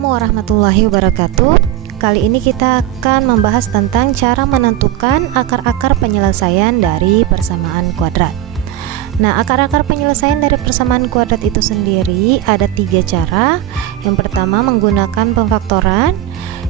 Assalamualaikum warahmatullahi wabarakatuh. Kali ini kita akan membahas tentang cara menentukan akar-akar penyelesaian dari persamaan kuadrat. Nah, akar-akar penyelesaian dari persamaan kuadrat itu sendiri ada 3 cara. Yang pertama menggunakan pemfaktoran,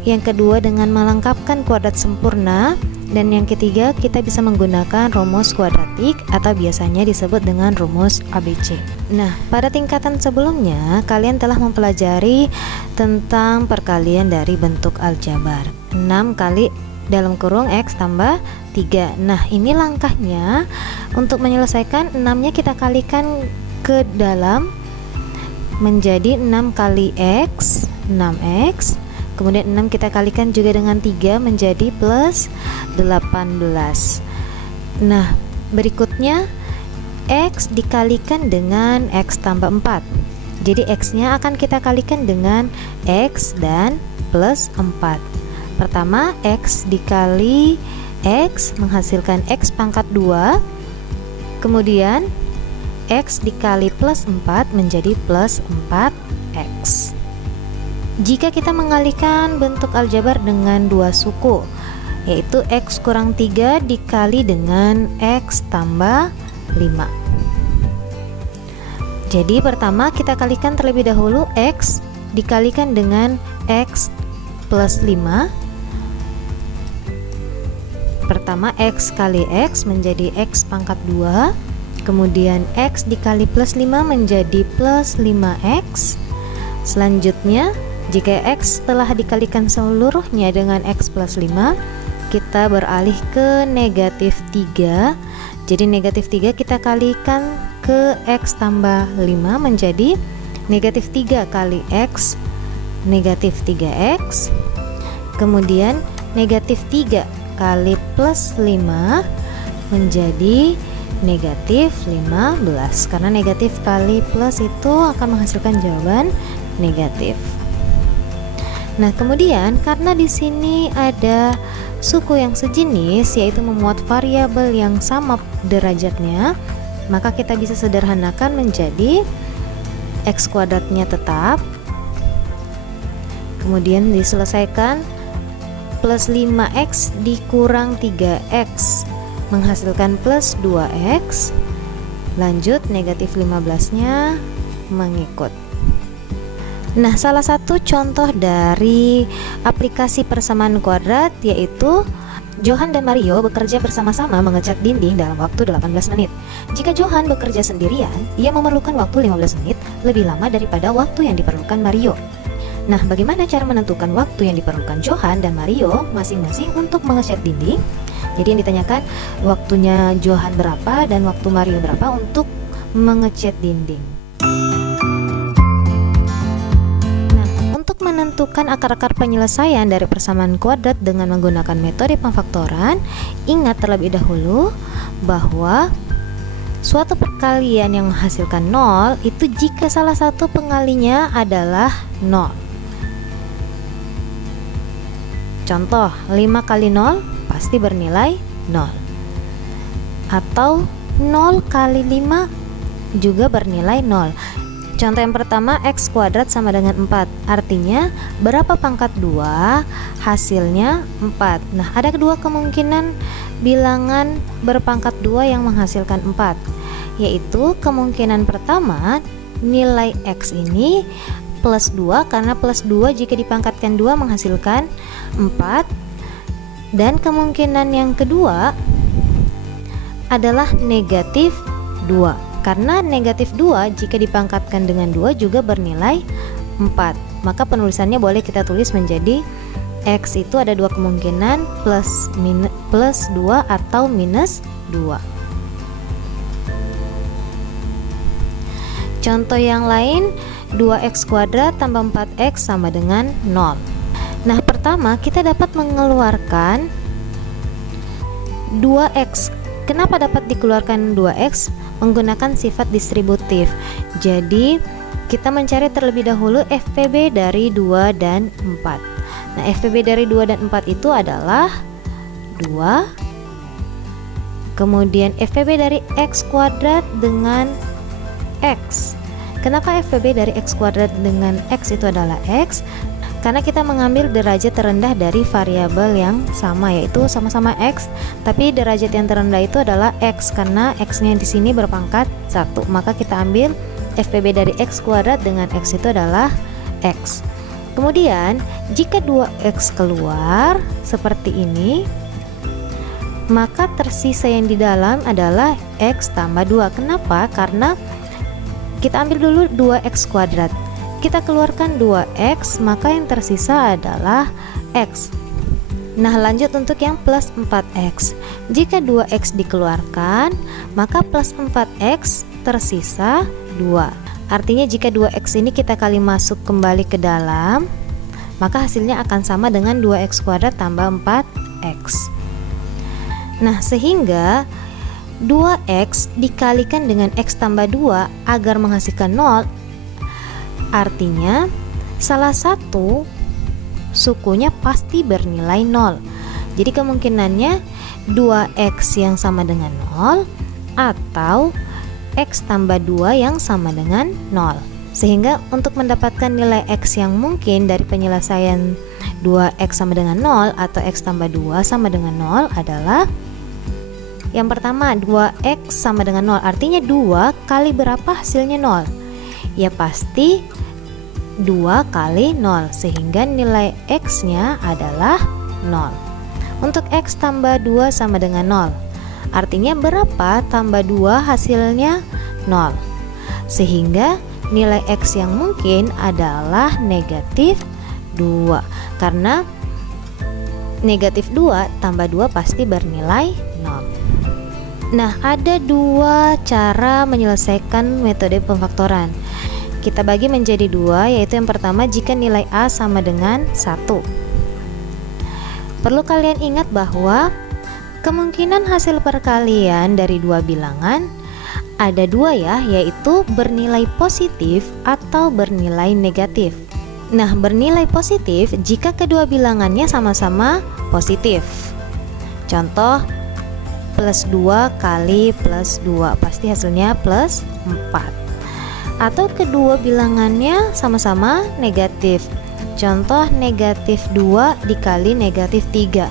yang kedua dengan melengkapkan kuadrat sempurna, dan yang ketiga kita bisa menggunakan rumus kuadratik atau biasanya disebut dengan rumus ABC. Nah, pada tingkatan sebelumnya kalian telah mempelajari tentang perkalian dari bentuk aljabar 6 kali dalam kurung X tambah 3. Nah, ini langkahnya untuk menyelesaikan 6-nya kita kalikan ke dalam menjadi 6 kali X, 6X. Kemudian 6 kita kalikan juga dengan 3 menjadi plus 18. Nah, berikutnya X dikalikan dengan X tambah 4. Jadi X nya akan kita kalikan dengan X dan plus 4. Pertama X dikali X menghasilkan X pangkat 2. Kemudian X dikali plus 4 menjadi plus 4X. Jika kita mengalihkan bentuk aljabar dengan 2 suku, yaitu X kurang 3 dikali dengan X tambah 5. Jadi pertama kita kalikan terlebih dahulu X dikalikan dengan X plus 5. Pertama X kali X menjadi X pangkat 2. Kemudian X dikali plus 5 menjadi plus 5X. Selanjutnya jika X telah dikalikan seluruhnya dengan X plus 5, kita beralih ke negatif 3. Jadi negatif 3 kita kalikan ke X tambah 5 menjadi negatif 3 kali X, negatif 3X. Kemudian negatif 3 kali plus 5 menjadi negatif 15. Karena negatif kali plus itu akan menghasilkan jawaban negatif. Nah, kemudian karena di sini ada suku yang sejenis, yaitu memuat variabel yang sama derajatnya, maka kita bisa sederhanakan menjadi X kuadratnya tetap. Kemudian diselesaikan plus 5X dikurang 3X menghasilkan plus 2X. Lanjut negatif 15-nya mengikut. Nah, salah satu contoh dari aplikasi persamaan kuadrat yaitu Johan dan Mario bekerja bersama-sama mengecat dinding dalam waktu 18 menit. Jika Johan bekerja sendirian, ia memerlukan waktu 15 menit lebih lama daripada waktu yang diperlukan Mario. Nah, bagaimana cara menentukan waktu yang diperlukan Johan dan Mario masing-masing untuk mengecat dinding? Jadi yang ditanyakan waktunya Johan berapa dan waktu Mario berapa untuk mengecat dinding. Menentukan akar-akar penyelesaian dari persamaan kuadrat dengan menggunakan metode pemfaktoran, ingat terlebih dahulu bahwa suatu perkalian yang menghasilkan 0 itu jika salah satu pengalinya adalah 0. Contoh, 5 kali 0 pasti bernilai 0. Atau 0 kali 5 juga bernilai 0. Contoh yang pertama, X kuadrat sama dengan 4. Artinya, berapa pangkat 2? Hasilnya 4. Nah, ada kedua kemungkinan bilangan berpangkat 2 yang menghasilkan 4. Yaitu kemungkinan pertama, nilai X ini plus 2. Karena plus 2 jika dipangkatkan 2 menghasilkan 4. Dan kemungkinan yang kedua adalah negatif 2. Karena negatif 2 jika dipangkatkan dengan 2 juga bernilai 4. Maka penulisannya boleh kita tulis menjadi X itu ada dua kemungkinan, plus 2 atau minus 2. Contoh yang lain, 2X kuadrat tambah 4X sama dengan 0. Nah, pertama kita dapat mengeluarkan 2X. Kenapa dapat dikeluarkan 2X? Menggunakan sifat distributif. Jadi kita mencari terlebih dahulu FPB dari 2 dan 4. Nah, FPB dari 2 dan 4 itu adalah 2. Kemudian FPB dari X kuadrat dengan X. Kenapa FPB dari X kuadrat dengan X itu adalah X? karena kita mengambil derajat terendah dari variabel yang sama, yaitu sama-sama X, tapi derajat yang terendah itu adalah X karena X-nya di sini berpangkat 1. Maka kita ambil FPB dari X kuadrat dengan X itu adalah X. Kemudian jika 2X keluar seperti ini, maka tersisa yang di dalam adalah X tambah 2. Kenapa? Karena kita ambil dulu 2X kuadrat, kita keluarkan 2X, maka yang tersisa adalah X. Nah, lanjut untuk yang plus 4X. Jika 2X dikeluarkan, maka plus 4X tersisa 2. Artinya jika 2X ini kita kali masuk kembali ke dalam, maka hasilnya akan sama dengan 2X kuadrat tambah 4X. Nah, sehingga 2X dikalikan dengan X tambah 2 agar menghasilkan 0. Artinya salah satu sukunya pasti bernilai 0. Jadi kemungkinannya 2X yang sama dengan 0 atau X tambah 2 yang sama dengan 0. Sehingga untuk mendapatkan nilai X yang mungkin dari penyelesaian 2X sama dengan 0 atau X tambah 2 sama dengan 0 adalah yang pertama 2X sama dengan 0. Artinya 2 kali berapa hasilnya 0? Ya pasti 2 kali 0, sehingga nilai X nya adalah 0. Untuk X tambah 2 sama dengan 0, artinya berapa tambah 2 hasilnya 0, sehingga nilai X yang mungkin adalah negatif 2, karena negatif 2 tambah 2 pasti bernilai 0. Nah, ada dua cara menyelesaikan metode pemfaktoran. Kita bagi menjadi dua, yaitu yang pertama jika nilai A sama dengan 1. Perlu kalian ingat bahwa kemungkinan hasil perkalian dari dua bilangan ada dua ya, yaitu bernilai positif atau bernilai negatif. Nah, bernilai positif jika kedua bilangannya sama-sama positif. Contoh, plus 2 kali plus 2 pasti hasilnya plus 4. Atau kedua bilangannya sama-sama negatif. Contoh, negatif 2 dikali negatif 3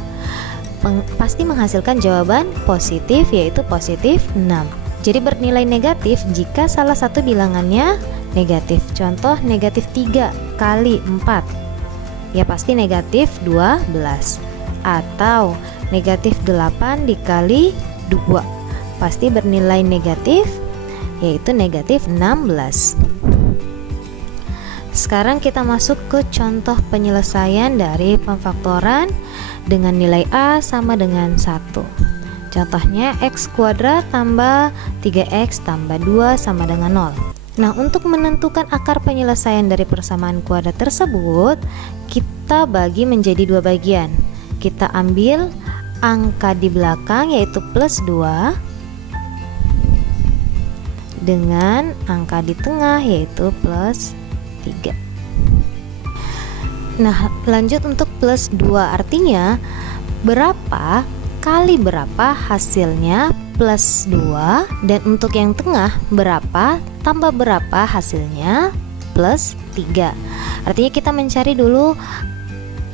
pasti menghasilkan jawaban positif, yaitu positif 6. Jadi bernilai negatif jika salah satu bilangannya negatif. Contoh, negatif 3 kali 4 ya pasti negatif 12. Atau negatif 8 dikali 2 pasti bernilai negatif, yaitu negatif 16. Sekarang kita masuk ke contoh penyelesaian dari pemfaktoran dengan nilai A sama dengan 1. Contohnya X kuadrat tambah 3X tambah 2 sama dengan 0. Nah, untuk menentukan akar penyelesaian dari persamaan kuadrat tersebut, kita bagi menjadi dua bagian. Kita ambil angka di belakang, yaitu plus 2, dengan angka di tengah, yaitu plus 3. Nah, lanjut untuk plus 2, artinya berapa kali berapa hasilnya plus 2, dan untuk yang tengah berapa tambah berapa hasilnya plus 3. Artinya kita mencari dulu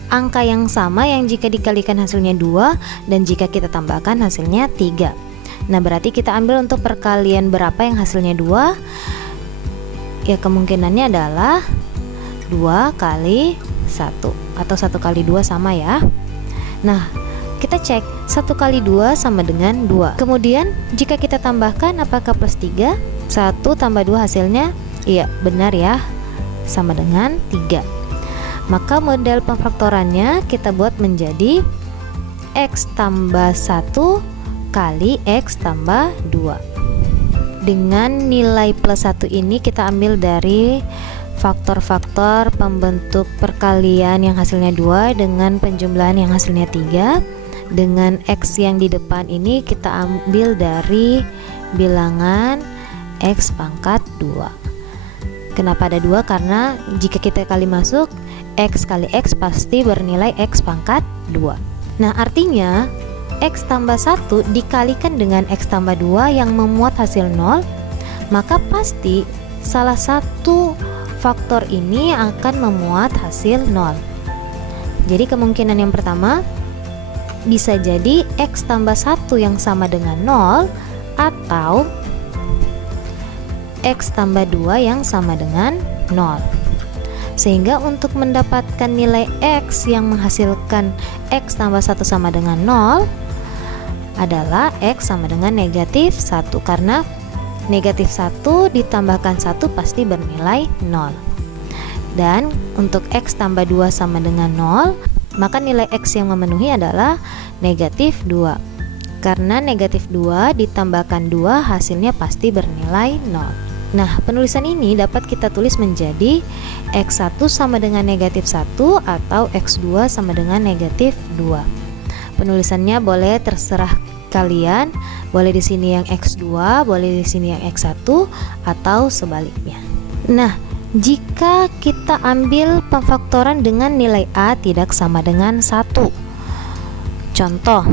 angka yang sama yang jika dikalikan hasilnya 2 dan jika kita tambahkan hasilnya 3. Nah, berarti kita ambil untuk perkalian berapa yang hasilnya 2. Ya, kemungkinannya adalah 2 kali 1 atau 1 kali 2 sama ya. Nah, kita cek 1 kali 2 sama dengan 2. Kemudian jika kita tambahkan apakah plus 3? 1 tambah 2 hasilnya, iya benar ya, sama dengan 3. Maka model pemfaktorannya kita buat menjadi X tambah 1 kali X tambah 2. Dengan nilai plus 1 ini kita ambil dari faktor-faktor pembentuk perkalian yang hasilnya 2 dengan penjumlahan yang hasilnya 3. Dengan X yang di depan ini kita ambil dari bilangan X pangkat 2. Kenapa ada 2? Karena jika kita kali masuk, X kali X pasti bernilai X pangkat 2. Nah, artinya X tambah 1 dikalikan dengan X tambah 2 yang memuat hasil 0, maka pasti salah satu faktor ini akan memuat hasil 0. Jadi kemungkinan yang pertama bisa jadi X tambah 1 yang sama dengan 0 atau X tambah 2 yang sama dengan 0. Sehingga untuk mendapatkan nilai X yang menghasilkan X tambah 1 sama dengan 0 adalah X sama dengan negatif 1, karena negatif 1 ditambahkan 1 pasti bernilai 0. Dan untuk X tambah 2 sama dengan 0, maka nilai X yang memenuhi adalah negatif 2. Karena negatif 2 ditambahkan 2 hasilnya pasti bernilai 0. Nah, penulisan ini dapat kita tulis menjadi X1 sama dengan negatif 1 atau X2 sama dengan negatif 2. Penulisannya boleh terserah kalian, boleh di sini yang X2, boleh di sini yang X1 atau sebaliknya. Nah, jika kita ambil pemfaktoran dengan nilai A tidak sama dengan 1. Contoh,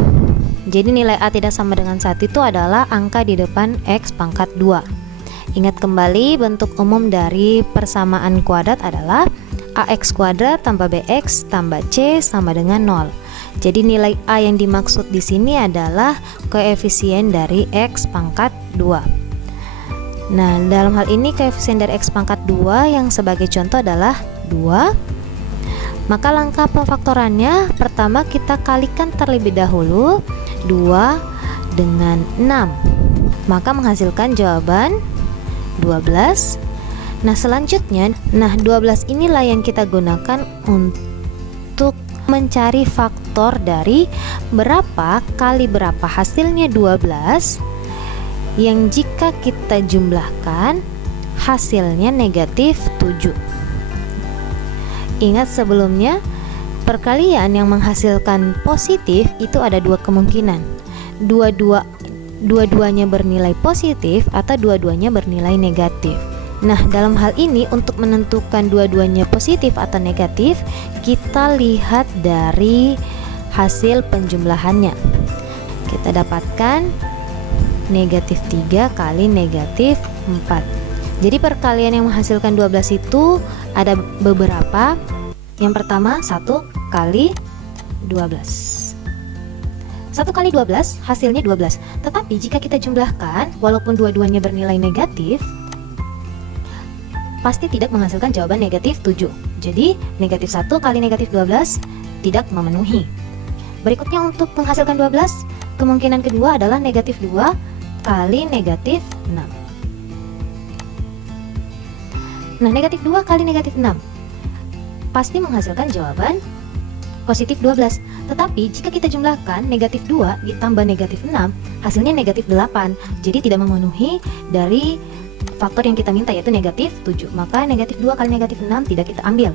jadi nilai A tidak sama dengan 1 itu adalah angka di depan X pangkat 2. Ingat kembali bentuk umum dari persamaan kuadrat adalah AX kuadrat tambah BX tambah C sama dengan 0. Jadi nilai A yang dimaksud di sini adalah koefisien dari X pangkat 2. Nah, dalam hal ini koefisien dari X pangkat 2 yang sebagai contoh adalah 2. Maka langkah pemfaktorannya, pertama kita kalikan terlebih dahulu 2 dengan 6. Maka menghasilkan jawaban 12. Nah, selanjutnya, 12 inilah yang kita gunakan untuk mencari faktor dari berapa kali berapa hasilnya 12 yang jika kita jumlahkan hasilnya negatif 7. Ingat sebelumnya perkalian yang menghasilkan positif itu ada dua kemungkinan, dua-duanya bernilai positif atau dua-duanya bernilai negatif. Nah, dalam hal ini untuk menentukan dua-duanya positif atau negatif, kita lihat dari hasil penjumlahannya. Kita dapatkan negatif 3 kali negatif 4. Jadi perkalian yang menghasilkan 12 itu ada beberapa. Yang pertama 1 kali 12. 1 kali 12 hasilnya 12. Tetapi jika kita jumlahkan, walaupun dua-duanya bernilai negatif, pasti tidak menghasilkan jawaban negatif 7. Jadi negatif 1 kali negatif 12 tidak memenuhi. Berikutnya untuk menghasilkan 12, kemungkinan kedua adalah negatif 2 kali negatif 6. Nah, negatif 2 kali negatif 6 pasti menghasilkan jawaban positif 12. Tetapi jika kita jumlahkan negatif 2 ditambah negatif 6, hasilnya negatif 8. Jadi tidak memenuhi dari faktor yang kita minta, yaitu negatif 7. Maka negatif 2 kali negatif 6 tidak kita ambil.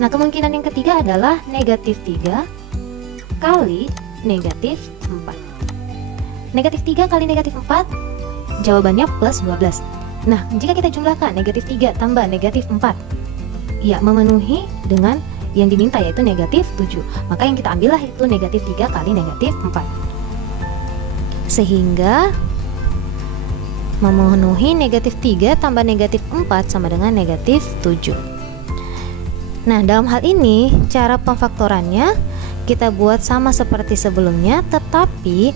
Nah, kemungkinan yang ketiga adalah negatif 3 kali negatif 4. Negatif 3 kali negatif 4 jawabannya plus 12. Nah, jika kita jumlahkan negatif 3 tambah negatif 4, ya memenuhi dengan yang diminta, yaitu negatif 7. Maka yang kita ambillah itu negatif 3 kali negatif 4. Sehingga memenuhi negatif 3 tambah negatif 4 sama dengan negatif 7. Nah, dalam hal ini cara pemfaktorannya kita buat sama seperti sebelumnya, tetapi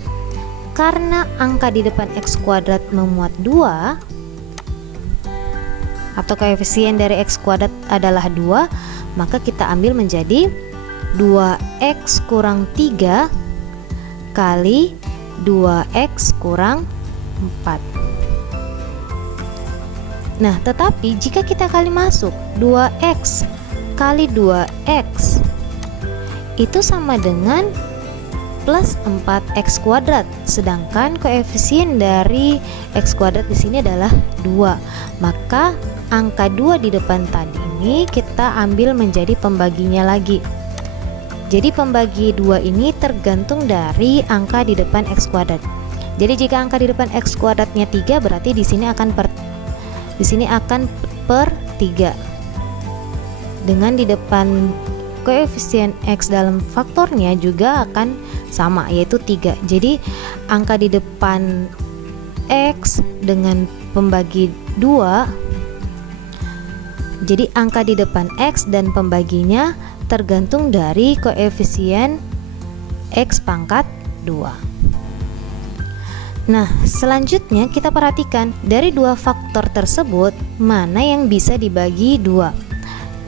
karena angka di depan X kuadrat memuat 2 atau koefisien dari X kuadrat adalah 2, maka kita ambil menjadi 2X kurang 3 kali 2X kurang 4. Nah, tetapi jika kita kali masuk 2X kali 2X itu sama dengan plus 4X kuadrat, sedangkan koefisien dari X kuadrat di sini adalah 2. Maka angka 2 di depan tadi ini kita ambil menjadi pembaginya lagi. Jadi pembagi 2 ini tergantung dari angka di depan X kuadrat. Jadi jika angka di depan X kuadratnya 3, berarti di sini akan per 3. Dengan di depan koefisien X dalam faktornya juga akan sama, yaitu 3. Jadi angka di depan X dengan pembagi 2 Jadi angka di depan X dan pembaginya tergantung dari koefisien X pangkat 2. Nah, selanjutnya kita perhatikan dari dua faktor tersebut mana yang bisa dibagi 2.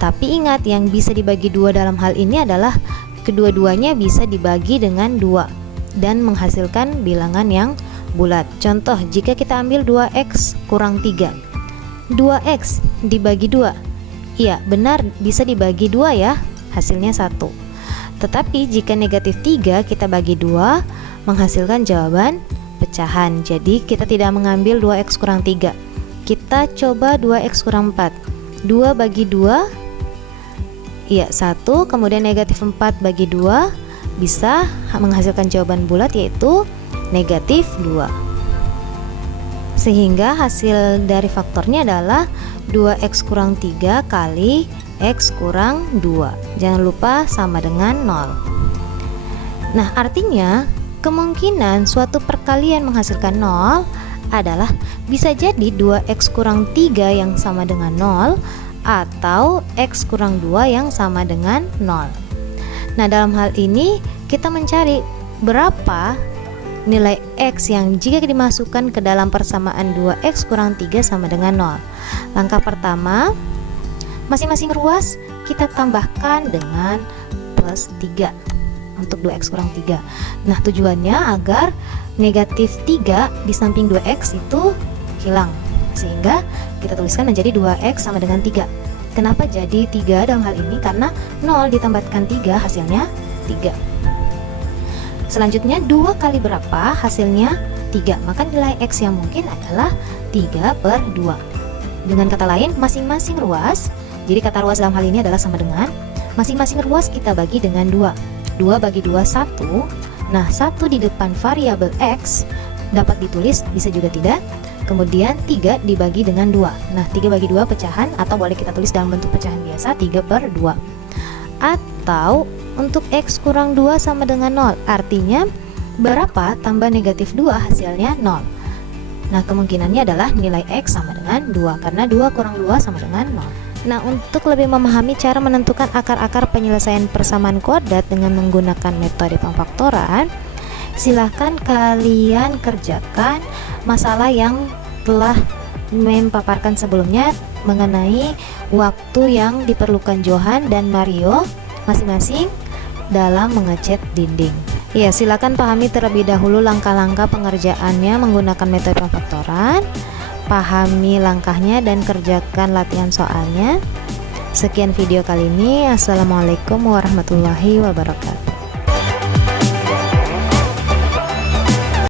Tapi ingat, yang bisa dibagi 2 dalam hal ini adalah kedua-duanya bisa dibagi dengan 2 dan menghasilkan bilangan yang bulat. Contoh, jika kita ambil 2x kurang 3, 2x dibagi 2, iya benar bisa dibagi 2 ya, hasilnya 1. Tetapi jika negatif 3 kita bagi 2 menghasilkan jawaban pecahan. Jadi kita tidak mengambil 2x kurang 3, kita coba 2x kurang 4. 2 bagi 2, iya 1, kemudian negatif 4 bagi 2 bisa menghasilkan jawaban bulat yaitu negatif 2. Sehingga hasil dari faktornya adalah 2x kurang 3 kali x kurang 2. Jangan lupa sama dengan 0. Nah, artinya kemungkinan suatu perkalian menghasilkan 0 adalah bisa jadi 2x kurang 3 yang sama dengan 0 atau x kurang 2 yang sama dengan 0. Nah, dalam hal ini kita mencari berapa nilai X yang jika dimasukkan ke dalam persamaan 2x kurang 3 sama dengan 0. Langkah pertama, masing-masing ruas kita tambahkan dengan plus 3 untuk 2x kurang 3. Nah, tujuannya agar negatif 3 di samping 2x itu hilang, sehingga kita tuliskan menjadi 2x sama dengan 3. Kenapa jadi 3 dalam hal ini? Karena 0 ditambahkan 3 hasilnya 3. Selanjutnya 2 kali berapa hasilnya 3, maka nilai X yang mungkin adalah 3/2. Dengan kata lain, masing-masing ruas, jadi kata ruas dalam hal ini adalah sama dengan masing-masing ruas kita bagi dengan 2. 2 bagi 2 1. Nah, 1 di depan variabel X dapat ditulis, bisa juga tidak. Kemudian 3 dibagi dengan 2. Nah, 3 bagi 2 pecahan, atau boleh kita tulis dalam bentuk pecahan biasa 3/2. Atau untuk X kurang 2 sama dengan 0, artinya berapa tambah negatif 2 hasilnya 0. Nah, kemungkinannya adalah nilai X sama dengan 2, karena 2 kurang 2 sama dengan 0. Nah, untuk lebih memahami cara menentukan akar-akar penyelesaian persamaan kuadrat dengan menggunakan metode pemfaktoran, silahkan kalian kerjakan masalah yang telah mempaparkan sebelumnya mengenai waktu yang diperlukan Johan dan Mario masing-masing dalam mengecat dinding. Ya, silakan pahami terlebih dahulu langkah-langkah pengerjaannya menggunakan metode pemfaktoran. Pahami langkahnya dan kerjakan latihan soalnya. Sekian video kali ini. Assalamualaikum warahmatullahi wabarakatuh.